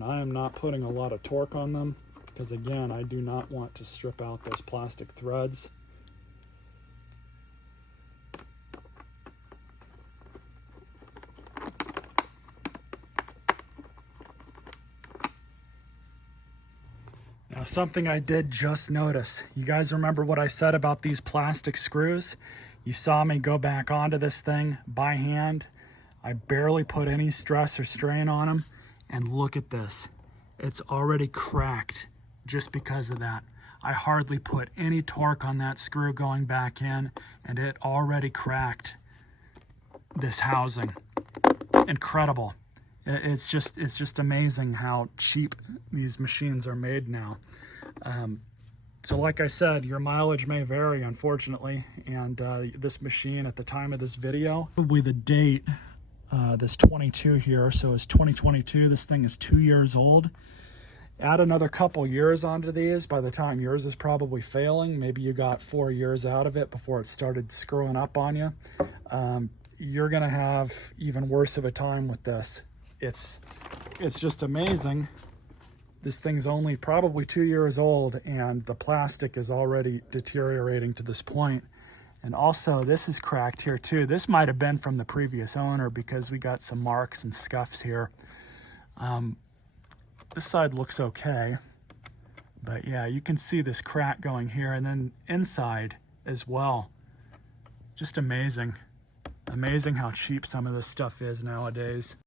And I am not putting a lot of torque on them because, again, I do not want to strip out those plastic threads. Now, something I did just notice. You guys remember what I said about these plastic screws? You saw me go back onto this thing by hand. I barely put any stress or strain on them. And look at this. It's already cracked just because of that. I hardly put any torque on that screw going back in, and it already cracked this housing. Incredible. It's just amazing how cheap these machines are made now. So like I said, your mileage may vary, unfortunately, and this machine at the time of this video, probably the date, this 22 here, so it's 2022. This thing is 2 years old. Add another couple years onto these. By the time yours is probably failing, maybe you got 4 years out of it before it started screwing up on you. You're gonna have even worse of a time with this. It's just amazing. This thing's only probably 2 years old, and the plastic is already deteriorating to this point. And also, this is cracked here too. This might have been from the previous owner because we got some marks and scuffs here. This side looks okay, but yeah, you can see this crack going here, and then inside as well. Just amazing. Amazing how cheap some of this stuff is nowadays.